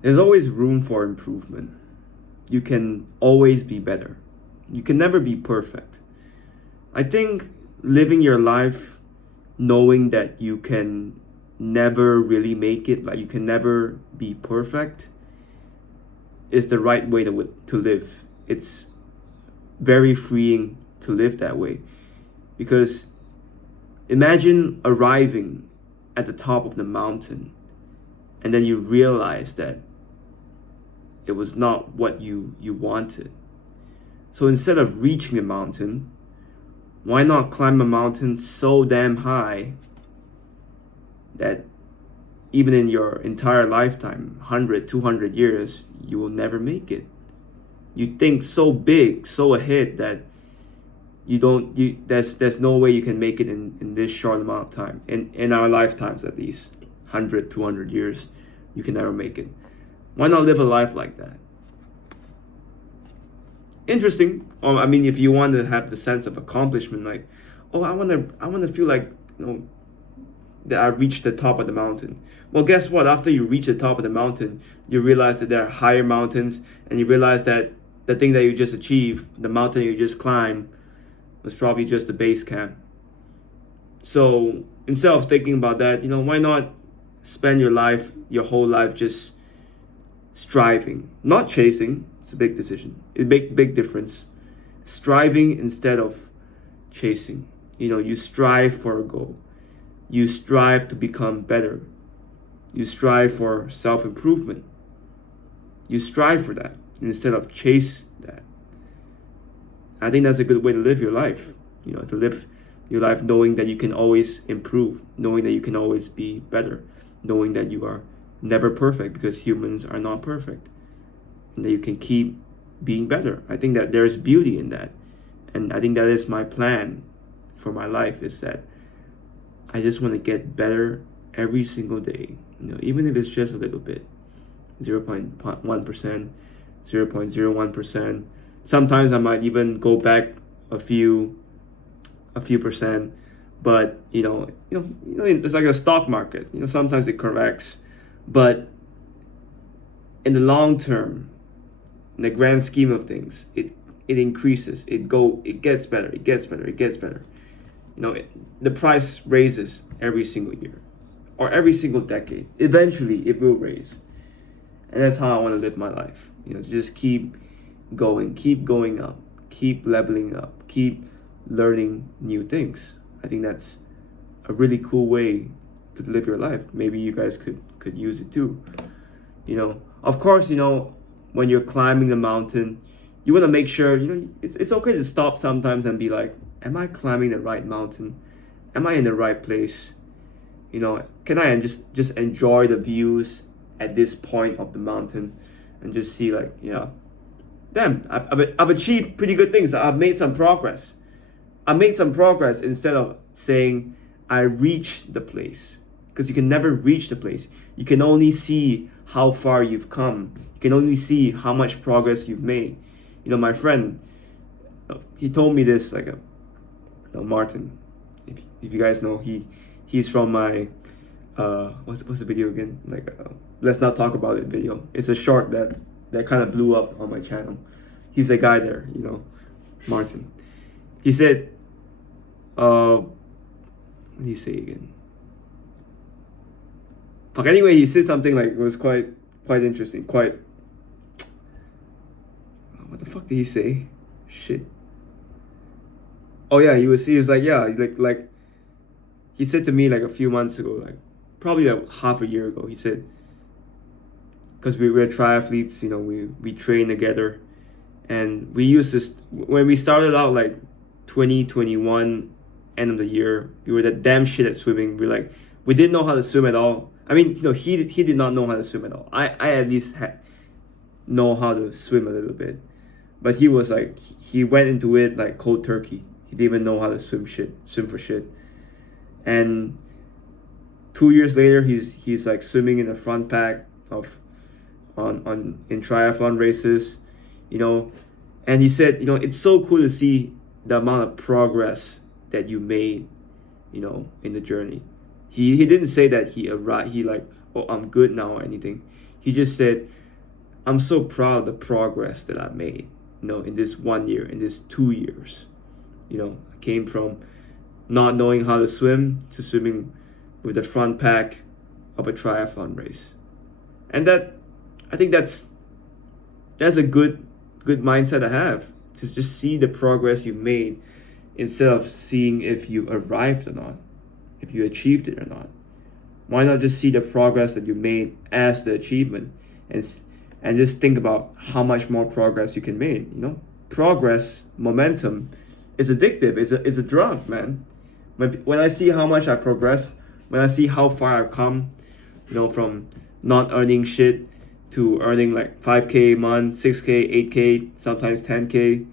There's always room for improvement. You can always be better. You can never be perfect. I think living your life knowing that you can never really make it, like you can never be perfect, is the right way to live. It's very freeing to live that way because imagine arriving at the top of the mountain and then you realize that it was not what you wanted. So instead of reaching the mountain, why not climb a mountain so damn high that even in your entire lifetime, 100, 200 years, you will never make it? You think so big, so ahead that there's no way you can make it in this short amount of time. In our lifetimes at least, 100, 200 years, you can never make it. Why not live a life like that? Interesting. I mean, if you want to have the sense of accomplishment, like, oh, I want to feel like, that I reached the top of the mountain. Well, guess what? After you reach the top of the mountain, you realize that there are higher mountains, and you realize that the thing that you just achieved, the mountain you just climbed, was probably just the base camp. So instead of thinking about that, why not spend your whole life, just striving, not chasing. It's a big decision. A big difference. Striving instead of chasing. You strive for a goal. You strive to become better. You strive for self-improvement. You strive for that instead of chase that. I think that's a good way to live your life. To live your life knowing that you can always improve, knowing that you can always be better, knowing that you are never perfect because humans are not perfect, and that you can keep being better. I think that there's beauty in that. And I think that is my plan for my life, is that I just want to get better every single day. Even if it's just a little bit. 0.1%, 0.01%. Sometimes I might even go back a few percent, but it's like a stock market. Sometimes it corrects, but in the long term, in the grand scheme of things, it increases. It gets better. It gets better. It gets better. The price raises every single year, or every single decade. Eventually, it will raise, and that's how I want to live my life. To just keep going up, keep leveling up, keep learning new things. I think that's a really cool way to live your life. Maybe you guys could use it too. Of course, when you're climbing the mountain, you want to make sure, it's okay to stop sometimes and be like, am I climbing the right mountain? Am I in the right place? Can I just enjoy the views at this point of the mountain and just see, like, damn, I've achieved pretty good things. I've made some progress. I made some progress instead of saying I reached the place, because you can never reach the place. You can only see how far you've come. You can only see how much progress you've made. My friend, he told me this, like, Martin, if you guys know, he's from my what's the video again? Like, let's not talk about it video. It's a short that kind of blew up on my channel. He's a guy there, Martin. He said, what did he say again? Fuck. Anyway, he said something like, it was quite interesting. What the fuck did he say? Shit. Oh yeah, he was like, yeah, like he said to me like a few months ago, like probably like half a year ago. He said, because we're triathletes, we train together, and we used to when we started out, like 2021, end of the year, we were that damn shit at swimming. We didn't know how to swim at all. I mean, he did not know how to swim at all. I at least know how to swim a little bit, but he was like, he went into it like cold turkey. He didn't even know how to swim for shit. And 2 years later, he's like swimming in the front pack of in triathlon races, and he said, it's so cool to see the amount of progress that you made, in the journey. He didn't say that he arrived, he like, oh, I'm good now or anything. He just said, I'm so proud of the progress that I made, in this 1 year, in this 2 years. I came from not knowing how to swim to swimming with the front pack of a triathlon race. And I think that's a good mindset to have, to just see the progress you made instead of seeing if you arrived or not, if you achieved it or not. Why not just see the progress that you made as the achievement, and just think about how much more progress you can make. Progress, momentum is addictive. It's a drug, man. When I see how much I progress, when I see how far I've come, from not earning shit to earning like 5K a month, 6K, 8K, sometimes 10K.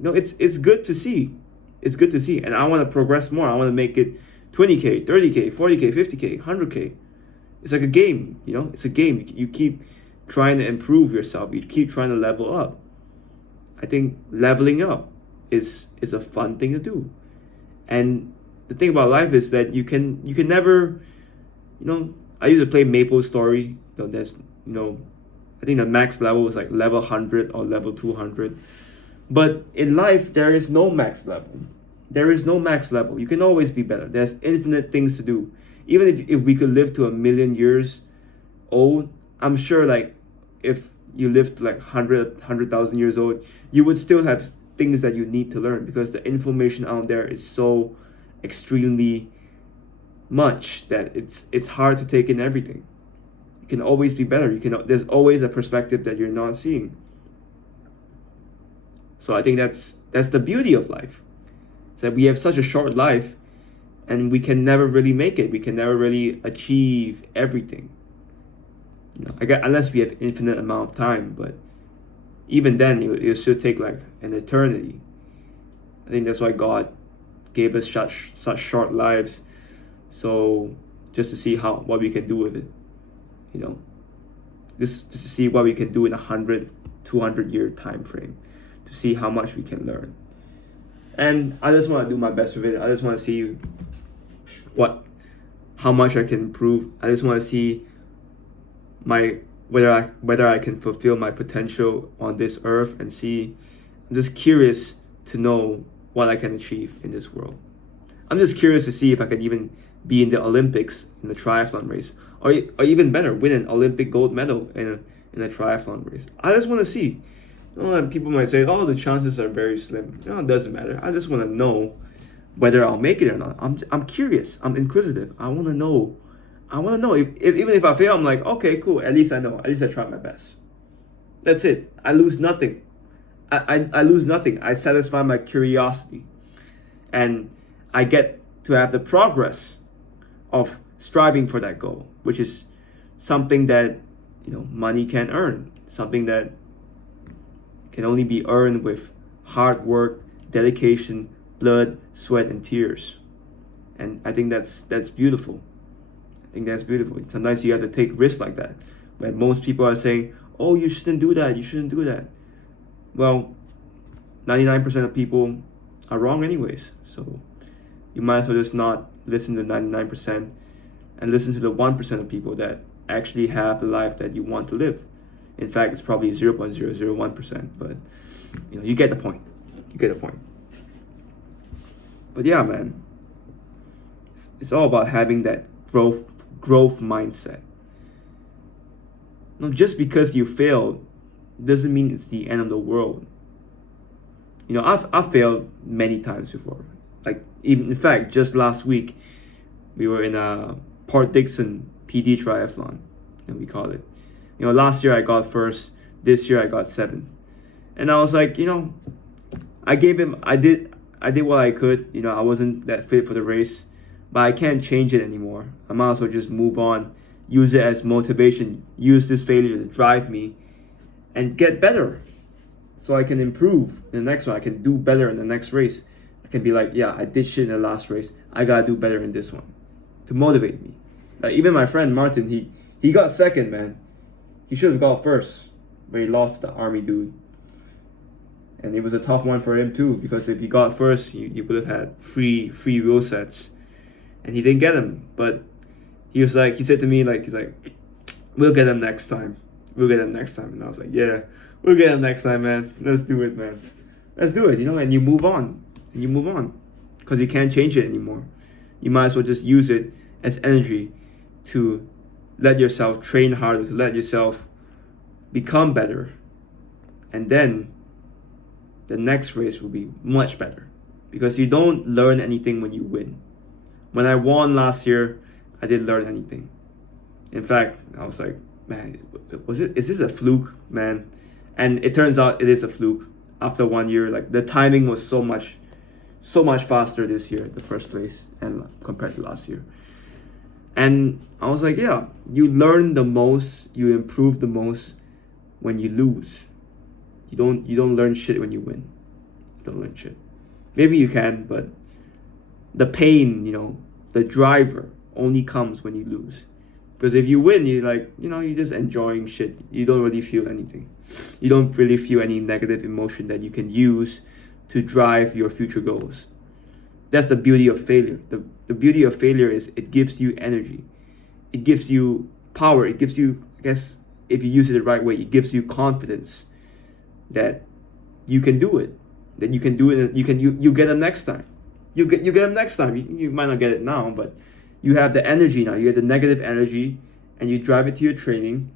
It's good to see. It's good to see. And I want to progress more. I want to make it 20K, 30K, 40K, 50K, 100K. It's like a game, It's a game. You keep trying to improve yourself. You keep trying to level up. I think leveling up is a fun thing to do. And the thing about life is that you can never, I used to play Maple Story. There's, I think the max level was like level 100 or level 200. But in life, there is no max level. There is no max level. You can always be better. There's infinite things to do. Even if we could live to 1,000,000 years old, I'm sure like if you lived to like 100,000 years old, you would still have things that you need to learn, because the information out there is so extremely much that it's hard to take in everything. You can always be better. There's always a perspective that you're not seeing. So I think that's the beauty of life. It's that we have such a short life, and we can never really make it. We can never really achieve everything. Unless we have infinite amount of time, but even then, it should take like an eternity. I think that's why God gave us such short lives, so just to see what we can do with it. Just to see what we can do in 100, 200 year time frame, to see how much we can learn. And I just want to do my best with it. I just want to see how much I can improve. I just want to see whether I can fulfill my potential on this earth, and see. I'm just curious to know what I can achieve in this world. I'm just curious to see if I could even be in the Olympics in the triathlon race, or even better, win an Olympic gold medal in a triathlon race. I just want to see. People might say, "Oh, the chances are very slim." It doesn't matter. I just want to know whether I'll make it or not. I'm curious. I'm inquisitive. I want to know. If even if I fail, I'm like, okay, cool. At least I know. At least I tried my best. That's it. I lose nothing. I lose nothing. I satisfy my curiosity, and I get to have the progress of striving for that goal, which is something that money can earn, something that can only be earned with hard work, dedication, blood, sweat, and tears. And I think that's beautiful. I think that's beautiful. Sometimes you have to take risks like that, when most people are saying, "Oh, you shouldn't do that. You shouldn't do that." Well, 99% of people are wrong anyways. So you might as well just not listen to 99% and listen to the 1% of people that actually have the life that you want to live. In fact, it's probably 0.001%, but you get the point. You get the point. But yeah, man, it's all about having that growth mindset. Just because you failed doesn't mean it's the end of the world. I've failed many times before. Like, even in fact, just last week, we were in a Port Dickson PD triathlon, we call it. Last year I got first. This year I got seventh. And I was like, I did what I could. I wasn't that fit for the race, but I can't change it anymore. I might as well just move on, use it as motivation, use this failure to drive me, and get better, so I can improve in the next one. I can do better in the next race. I can be like, yeah, I did shit in the last race. I gotta do better in this one, to motivate me. Like, even my friend Martin, he got second, man. He should have got first, but he lost to the army dude. And it was a tough one for him too, because if he got first, he would have had free wheel sets, and he didn't get them. But he said to me, he's like, we'll get them next time. we'll get them next time. And I was like, yeah, we'll get them next time, man. Let's do it, man. Let's do it, and you move on. And you move on. Because you can't change it anymore. You might as well just use it as energy to let yourself train harder, to let yourself become better. And then the next race will be much better. Because you don't learn anything when you win. When I won last year, I didn't learn anything. In fact, I was like, man, is this a fluke, man? And it turns out it is a fluke. After 1 year, like the timing was so much faster this year, the first place, and compared to last year. And I was like, yeah, you learn the most, you improve the most when you lose. You don't learn shit when you win. You don't learn shit. Maybe you can, but the pain, the driver only comes when you lose. Because if you win, you're just enjoying shit. You don't really feel anything. You don't really feel any negative emotion that you can use to drive your future goals. That's the beauty of failure. The beauty of failure is it gives you energy. It gives you power. It gives you, I guess, if you use it the right way, it gives you confidence that you can do it. That you can do it. You get them next time. You get them next time. You might not get it now, but you have the energy now. You have the negative energy, and you drive it to your training,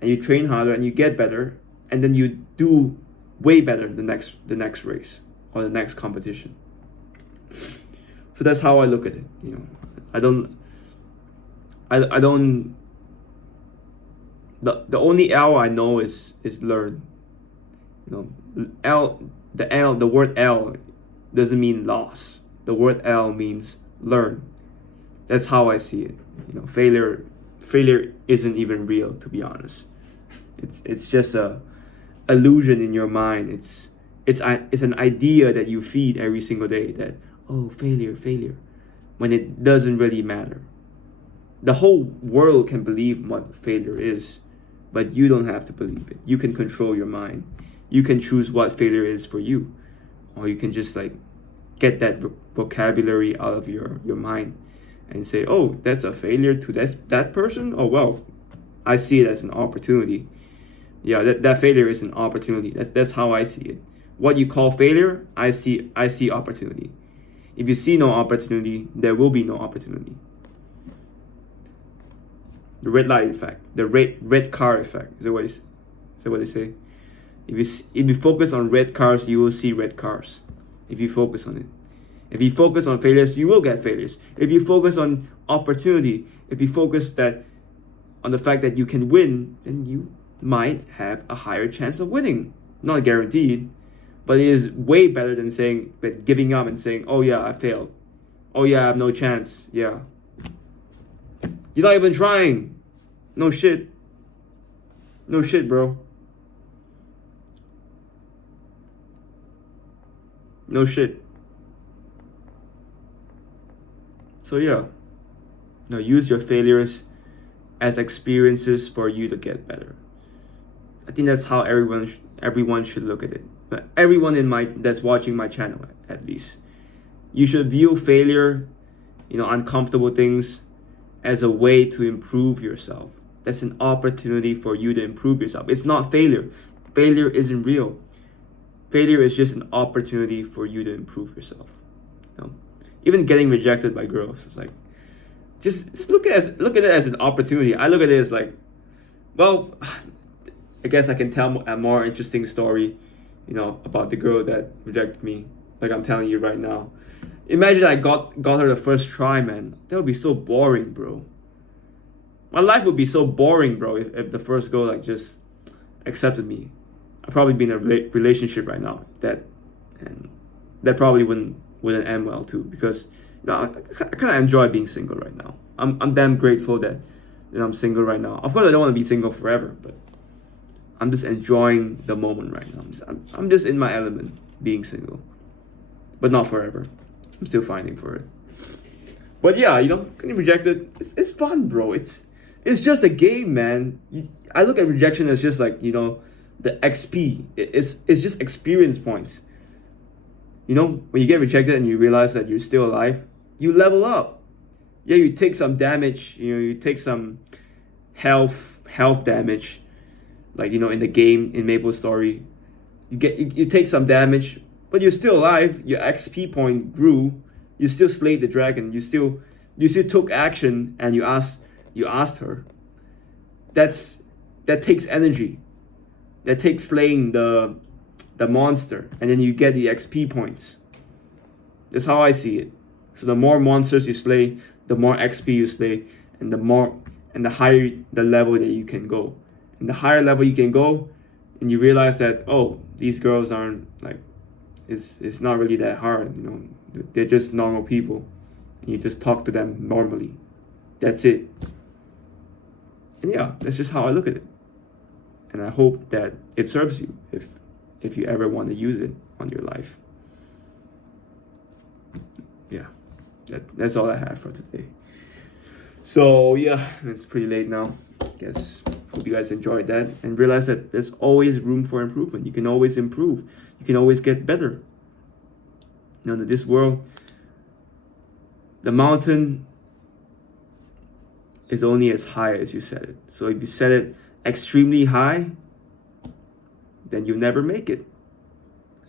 and you train harder, and you get better, and then you do way better the next race or the next competition. So that's how I look at it. I don't. The only L I know is learn. The word L doesn't mean loss. The word L means learn. That's how I see it. Failure isn't even real, to be honest. It's just a illusion in your mind. It's an idea that you feed every single day that, oh, failure, when it doesn't really matter. The whole world can believe what failure is, but you don't have to believe it. You can control your mind. You can choose what failure is for you, or you can just get that vocabulary out of your mind and say, oh, that's a failure to that person. Oh well, I see it as an opportunity. Yeah, that failure is an opportunity. That's how I see it. What you call failure, I see opportunity. If you see no opportunity, there will be no opportunity. The red light effect, the red car effect. Is that what they say? If you focus on red cars, you will see red cars. If you focus on it. If you focus on failures, you will get failures. If you focus on opportunity, if you focus on the fact that you can win, then you might have a higher chance of winning. Not guaranteed, but it is way better than giving up and saying, oh yeah, I failed. Oh yeah, I have no chance. Yeah. You're not even trying. No shit. No shit, bro. No shit. So yeah. Now use your failures as experiences for you to get better. I think that's how everyone should look at it. But everyone that's watching my channel, at least, you should view failure, uncomfortable things, as a way to improve yourself. That's an opportunity for you to improve yourself. It's not failure. Failure isn't real. Failure is just an opportunity for you to improve yourself. Even getting rejected by girls, it's just look at it as an opportunity. I look at it as well, I guess I can tell a more interesting story, about the girl that rejected me, like I'm telling you right now. Imagine I got her the first try, man. That would be so boring, bro. My life would be so boring, bro, if the first girl just accepted me. I'd probably be in a relationship right now that probably wouldn't end well too, because I kind of enjoy being single right now. I'm damn grateful that I'm single right now. Of course, I don't want to be single forever, but I'm just enjoying the moment right now. I'm just in my element being single, but not forever. I'm still fighting for it. But yeah, getting rejected, it's fun, bro. It's just a game, man. I look at rejection as just the XP. It's just experience points. When you get rejected and you realize that you're still alive, you level up. Yeah, you take some damage. You take some health damage, Like, in the game in MapleStory, you take some damage, but you're still alive. Your XP point grew. You still slayed the dragon. You still took action, and you asked her. That takes energy. That takes slaying the monster, and then you get the XP points. That's how I see it. So the more monsters you slay, the more XP you slay, and the higher the level that you can go. And the higher level you can go, and you realize that, oh, these girls aren't like, it's not really that hard. They're just normal people, and you just talk to them normally. That's it. And yeah, that's just how I look at it. And I hope that it serves you if you ever want to use it on your life. Yeah, that's all I have for today. So yeah, it's pretty late now. Guess hope you guys enjoyed that and realize that there's always room for improvement. You can always improve. You can always get better. In this world, the mountain is only as high as you set it. So if you set it extremely high, then you never make it.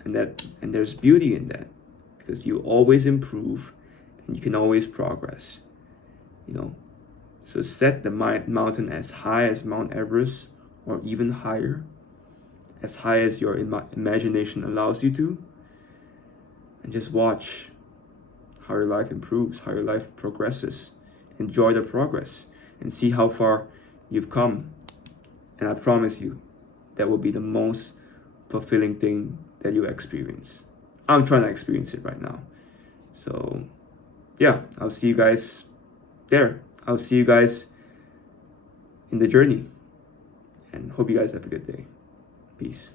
And there's beauty in that, because you always improve and you can always progress. So set the mountain as high as Mount Everest, or even higher, as high as your imagination allows you to, and just watch how your life improves, how your life progresses. Enjoy the progress and see how far you've come. And I promise you, that will be the most fulfilling thing that you experience. I'm trying to experience it right now. So yeah, I'll see you guys there. I'll see you guys in the journey, and hope you guys have a good day. Peace.